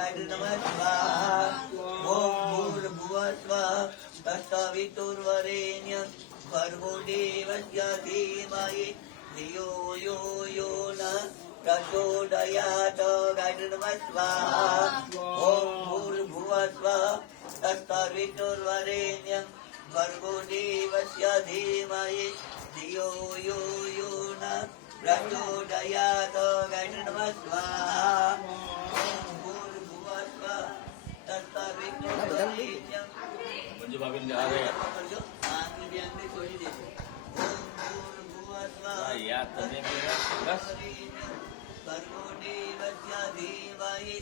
गायत्री नमः स्वाहा ओम भूर्भुवः स्वः तत्सवितुर्वरेण्यं भर्गो देवस्य धीमहि धियो यो यो नः प्रचोदयात् गायत्री नमः स्वाहा ओम भूर्भुवः स्वः तत्सवितुर्वरेण्यं भर्गो देवस्य धीमहि धियो यो यो नः प्रचोदयात् गायत्री नमः स्वाहा भूर्भुवः स्वः तत्सवितुर्वरेण्यं મંજુ ભાભી ને આવે યાદ તને બસ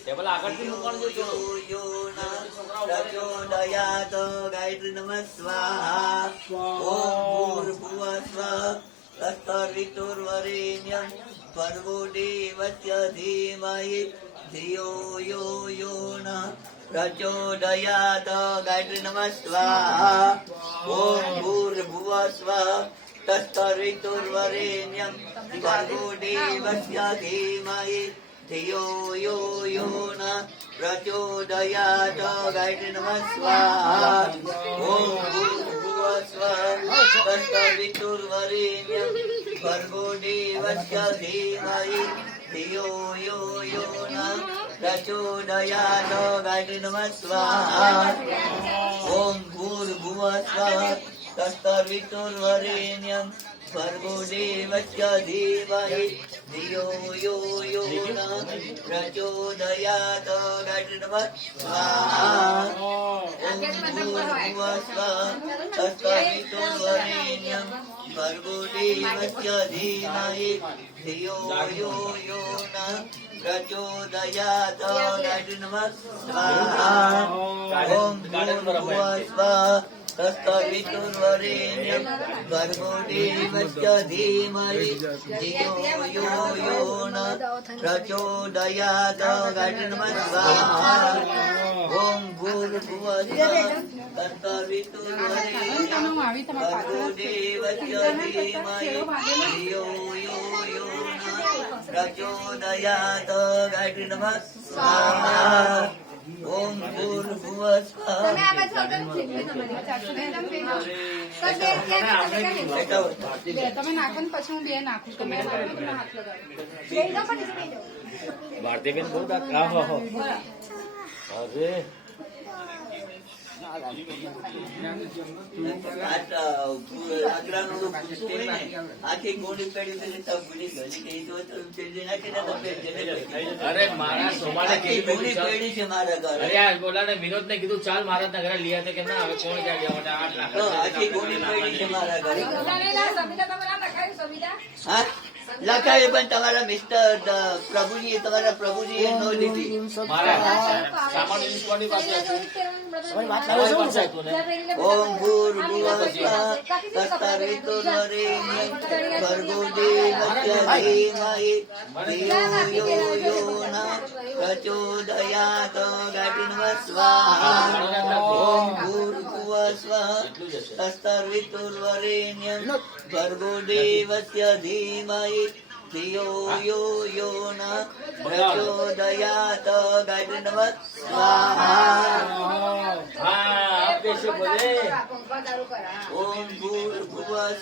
ટેબલ આગળથી મૂકવાનું प्रचोदयात् गायत्री नमः स्वाहा ओम भूर्भुवः स्वः तत्सवितुर्वरेण्यं भर्गो देवस्य धीमहि धियो यो यो नः प्रचोदयात् गायत्री नमः स्वाहा ओम भूर्भुवः स्वः तत्सवितुर्वरेण्यं भर्गो देवस्य धीमहि धियो यो यो नः प्रचोदयात् गायत्री नमः स्वाहा ओम भूर्भुवः स्वः तत्सवितुर्वरेण्यं भर्गो देवस्य धीमहि धियो यो यो नः प्रचोदयात् गायत्री नमः स्वाहा ओम भूर्भुवः स्वः तत्सवितुर्वरेण्यं भर्गो देवस्य धीमहि धियो यो यो नः प्रचोदयात् गायत्री नमः स्वाहा ओम भूर्भुवः स्वः तत्सवितुर्वरेण्यं भर्गो देवस्य धीमहि धियो यो यो नः प्रचोदयात् गायत्री नमः स्वाहा ओम भूर्भुवः स्वः तत्सवितुर्वरेण्यं भर्गो देवस्य धीमहि धियो यो यो नः प्रचोदयात् गायत्री नमः स्वाहा ओम भूर्भुवः स्वः तत्सवितुर्वरेण्यं भर्गो देवस्य धीमहि धियो यो यो नः प्रचोदयात् गायत्री नमः स्वाहा ओम भूर्भुवः स्वः તમે નાખો ને પછી હું બે નાખું તમે હાથ લગાવો ભારતીબેન બહુ અરે આખી ગોળી પેઢી ભૂલી અરે મારા સોમાને ગોળી પેઢી છે મારા ઘર અરે બોલા વિનોદ ને કીધું ચાલ મારા નગર લીયા તે કે ના હવે કોણ ક્યાં ગયા માટે 8 લાખ આખી ગોળી પેઢી છે મારા ઘરે હા લખાય પણ તમારા મિસ્ટર પ્રભુજી તમારા પ્રભુજી નો લીધી મારા સામાન ઇન્સ્કોની પાસે ઓમ ભૂર્ભુવઃ સ્વઃ તત્સવિતુર્વરેણ્યં ભર્ગો દેવस्य ધીમહિ ધિયો યો યો નઃ પ્રચોદયાत् ગાયत्री નમઃ સ્વાહા ઓમ ભૂર્ભુવઃ સ્વઃ તત્સવિતુર્વરેણ્યં ભર્ગો દેવस्य ધીમહિ ધિયો યો યો નઃ પ્રચોદયાत् ગાયत्री નમઃ સ્વાહા હા આપે છે બોલે ઓમ ભૂર્ભુવઃ